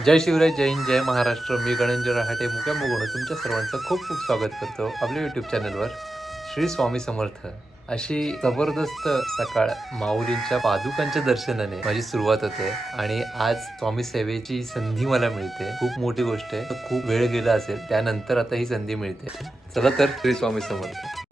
जय शिवराय जय हिंद जय महाराष्ट्र. मी गणेंद्र रहाटे मुक्या मुगोण तुमच्या सर्वांचं खूप खूप स्वागत करतो आपल्या युट्यूब चॅनलवर श्री स्वामी समर्थ. अशी जबरदस्त सकाळ माऊलींच्या पादुकांच्या दर्शनाने माझी सुरुवात होते आणि आज स्वामी सेवेची संधी मला मिळते. खूप मोठी गोष्ट आहे. खूप वेळ गेला असेल त्यानंतर आता ही संधी मिळते. चला तर श्री स्वामी समर्थ.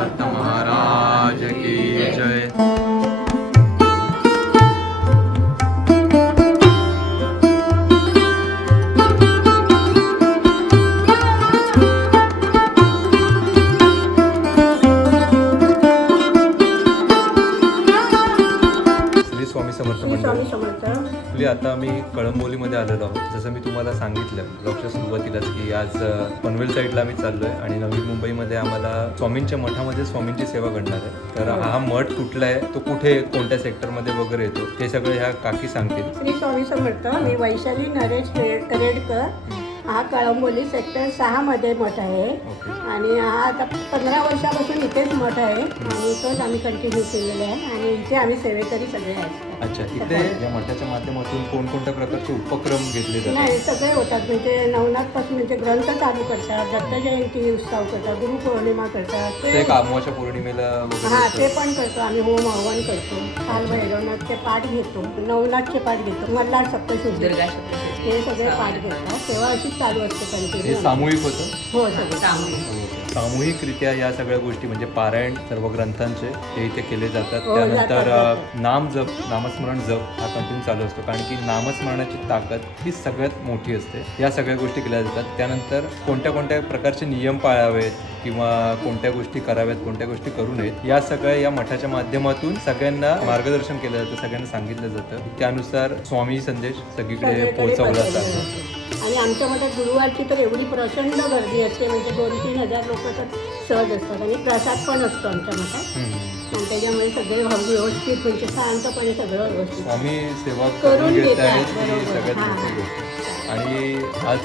स्वामी समर्थ महाराज की जय। श्री स्वामी समर्थ। आपली आता आम्ही कळंबोलीमध्ये आलेलो आहोत. जसं मी तुम्हाला सांगितलं ब्लॉगच्या सुरुवातीलाच की आज पनवेल साईडला आम्ही चाललोय आणि नवी मुंबईमध्ये आम्हाला स्वामींच्या मठामध्ये स्वामींची सेवा घडणार आहे. तर हा. मठ कुठला आहे तो कुठे कोणत्या सेक्टरमध्ये वगैरे येतो हे सगळं ह्या काकी सांगतील. श्री स्वामी समर्थ मी वैशाली नरेश रेडकर हा कळंबोली सेक्टर सहामध्ये मठ आहे. आणि हा आता पंधरा वर्षापासून इथेच मठ आहे. आणि तोच आम्ही कंटिन्यू केलेला आहे. आणि इथे आम्ही सेवेकरी सगळे आहेत. अच्छा इथे या मठाच्या माध्यमातून कोणकोणत्या प्रकारचे उपक्रम घेतले जातात? नाही सगळे होतात. म्हणजे नवनाथपासून म्हणजे ग्रंथ चालू करतात दत्त जयंती उत्सव करतात गुरुपौर्णिमा करतात. ते कामवाच्या पौर्णिमेला हा. ते पण करतो. आम्ही होम आव्हान करतो. काल भैरवनाथचे पाठ घेतो. नवनाथचे पाठ घेतो. मल्हार सप्तशुद्धी हे सगळे पाठ घेतात तेव्हा अशीच चालू असते हे कंटिन्यू सामूहिक होतं हो सगळं सामूहिक ओके. सामूहिकरित्या या सगळ्या गोष्टी म्हणजे पारायण सर्व ग्रंथांचे ते इथे केले जातात. हो, त्यानंतर. नाम जप नामस्मरण जप हा कंटिन्यू चालू असतो. कारण की नामस्मरणाची ताकद ही सगळ्यात मोठी असते. या सगळ्या गोष्टी केल्या जातात. त्यानंतर कोणत्या कोणत्या प्रकारचे नियम पाळावेत किंवा कोणत्या गोष्टी कराव्यात कोणत्या गोष्टी करू नयेत या सगळ्या या मठाच्या माध्यमातून सगळ्यांना मार्गदर्शन केलं जातं सगळ्यांना सांगितलं जातं. त्यानुसार स्वामी संदेश सगळीकडे पोहोचवला जातो. आणि आमच्या मठात गुरुवारची तर एवढी प्रचंड गर्दी असते म्हणजे दोन तीन हजार लोक तर सहज असतात आणि प्रसाद पण असतो आमच्या मठात. आणि त्याच्यामुळे सगळे भाव व्यवस्थित म्हणजे शांतपणे सगळं व्यवस्थित सेवा करून देतात, बरोबर. हां, आणि आज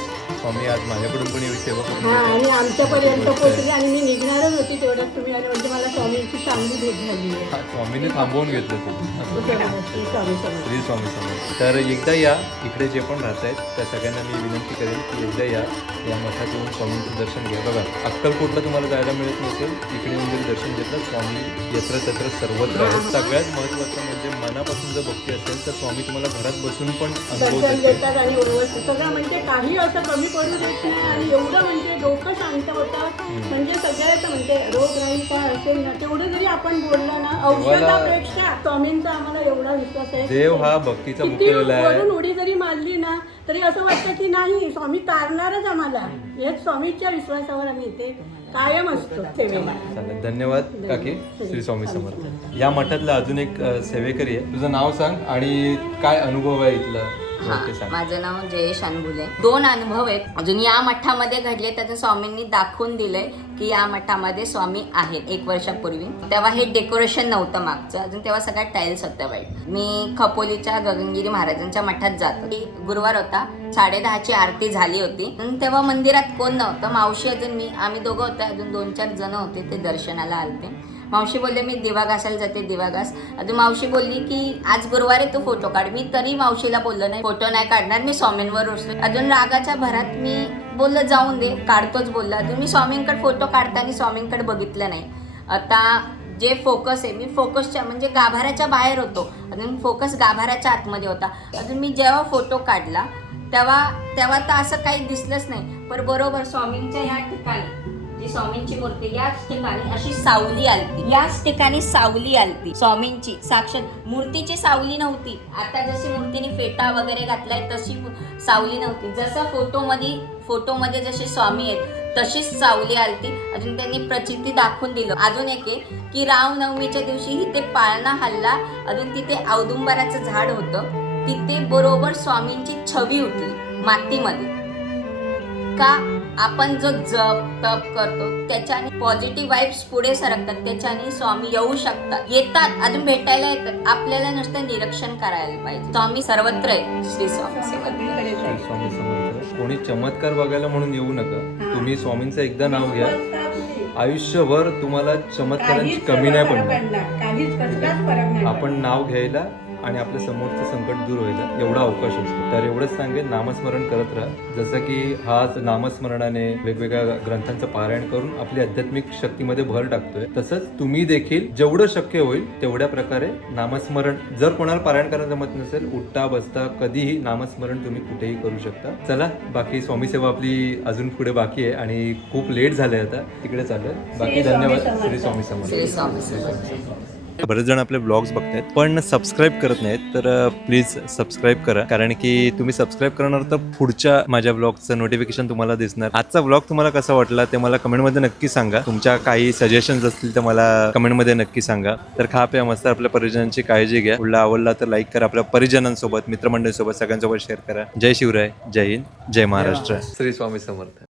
स्वामी आज माझ्याकडून पण एवढी सेवा करून हा आणि. आमच्यापर्यंत पोहोचले आणि मी निघणारच होती तेवढ्यात तुम्ही आले म्हणजे मला स्वामींची चांगली भेट झाली आहे. हा, स्वामीने थांबवून घेतलं स्वामी समर्थ. श्री स्वामी समर्थ तर एकदा या इकडे जे पण राहत आहेत त्या सगळ्यांना मी विनंती करेन की एकदा या या मठात येऊन स्वामींचं दर्शन घ्या. बघा अक्कलकोटला तुम्हाला जायला मिळत नसेल इकडे येऊन जरी दर्शन घेतलं स्वामी यत्र तत्र सर्वत्र आहेत. सगळ्यात महत्त्वाचं म्हणजे मनापासून जर भक्ती असेल तर स्वामी तुम्हाला घरात बसून पण अनुभव दर्शन देतात आणि सगळं म्हणजे काही असं कमी पडू देत नाही. आणि एवढं म्हणजे डोकं शांत होतं. म्हणजे सगळ्याच म्हणजे रोगराई काय असेल ना तेवढं जरी आपण बोललं ना औषधापेक्षा स्वामींचा आम्हाला एवढा विश्वास आहे. देव हा भक्तीचा किती वरून उडी जरी मारली ना तरी असं वाटतं की नाही स्वामी तारणारच आम्हाला. हेच स्वामीच्या विश्वासावर आम्ही इथे कायम असतो सेवेला. धन्यवाद काकी श्री स्वामी समर्थ. या मठातला अजून एक सेवेकरी आहे. तुझं नाव सांग आणि काय अनुभव आहे इथला? माझं नाव जयेश अनबुले दोन अनुभव आहेत. अजून या मठामध्ये घडले त्याचं स्वामींनी दाखवून दिलंय की या मठामध्ये स्वामी आहेत एक वर्षापूर्वी. तेव्हा हे डेकोरेशन नव्हतं मागचं. अजून तेव्हा सगळ्या टाईल्स होत्या वाईट मी खपोलीच्या गगनगिरी महाराजांच्या मठात जातो गुरुवार होता. साडेदहाची आरती झाली होती. तेव्हा मंदिरात कोण नव्हतं. मावशी अजून मी आम्ही दोघं होते. अजून दोन चार जण होते ते दर्शनाला आलते. मावशी बोलले मी दिवा घासायला जाते देवाघास. आता अजून मावशी बोलली की आज गुरुवार आहे तू फोटो काढ. मी तरी मावशीला बोललो नाही फोटो नाही काढणार मी स्वामींवर रुसले अजून रागाच्या भरात मी बोललं जाऊन दे काढतोच बोलला. अजून मी स्वामींकडे फोटो काढताना स्वामींकडे बघितलं नाही. आता जे फोकस आहे मी फोकसच्या म्हणजे गाभाऱ्याच्या बाहेर होतो. अजून फोकस गाभाऱ्याच्या आतमध्ये होता. अजून मी जेव्हा फोटो काढला तेव्हा तेव्हा तर असं काही दिसलंच नाही. पण बरोबर स्वामींच्या या ठिकाणी जी स्वामींची मूर्ती याच ठिकाणी अशी सावली आलती. याच ठिकाणी सावली आलती. स्वामींची साक्षात मूर्तीची सावली नव्हती. आता जशी मूर्तीने फेटा वगैरे घातलाय तशी सावली नव्हती. जसं फोटोमध्ये फोटोमध्ये जसे स्वामी आहेत तशीच सावली आलती. अजून त्यांनी प्रचिती दाखवून दिलं. अजून एक आहे की रामनवमीच्या दिवशी इथे पाळणा हल्ला अजून तिथे औदुंबराचं झाड होतं. तिथे बरोबर स्वामींची छवी होती मातीमध्ये. का? आपण जो जप तप करतो त्याच्याने पॉझिटिव्ह वाईब्स पुढे सरकतात. त्याच्याने स्वामी येऊ शकतात. येतात अजून भेटायला येतात. आपल्याला नुसतं निरीक्षण करायला पाहिजे. स्वामी सर्वत्र आहे श्री स्वामी कोणी चमत्कार बघायला म्हणून येऊ नका. तुम्ही स्वामींचं एकदा नाव घ्या. आयुष्यभर तुम्हाला चमत्कारांची कमी नाही पडणार. पडणार. काहीच कसलाच फरक नाही आपण नाव घ्यायला आणि आपल्या समोरचं संकट दूर व्हायला एवढा अवकाश असतो. तर एवढंच सांगेन नामस्मरण करत राहा. जसं की हा नामस्मरणाने वेगवेगळ्या ग्रंथांचं पारायण करून आपली आध्यात्मिक शक्तीमध्ये भर टाकतोय. तसंच तुम्ही देखील जेवढं शक्य होईल तेवढ्या प्रकारे नामस्मरण जर कोणाला पारायण करायला जमत नसेल उठता बसता कधीही नामस्मरण तुम्ही कुठेही करू शकता. चला बाकी स्वामी सेवा आपली अजून पुढे बाकी आहे आणि खूप लेट झालंय आता. तिकडे चाललंय बाकी धन्यवाद. समर्थ. श्री स्वामी समर्थ. श्री स्वामी समर्थ. बरेच जण आपले ब्लॉग्स बघतायत पण सबस्क्राईब करत नाहीत तर प्लीज सबस्क्राईब करा. कारण की तुम्ही सबस्क्राईब करणार तर पुढच्या माझ्या ब्लॉगचं नोटिफिकेशन तुम्हाला दिसणार. आजचा ब्लॉग तुम्हाला कसा वाटला ते मला कमेंटमध्ये नक्की सांगा. तुमच्या काही सजेशन्स असतील तर मला कमेंटमध्ये नक्की सांगा. तर खा प्या मस्त आपल्या परिजनांची काळजी घ्या. पुढला आवडला तर लाईक करा आपल्या परिजनांसोबत मित्रमंडळीसोबत सगळ्यांसोबत शेअर करा. जय शिवराय जय हिंद जय महाराष्ट्र. श्री स्वामी समर्थ.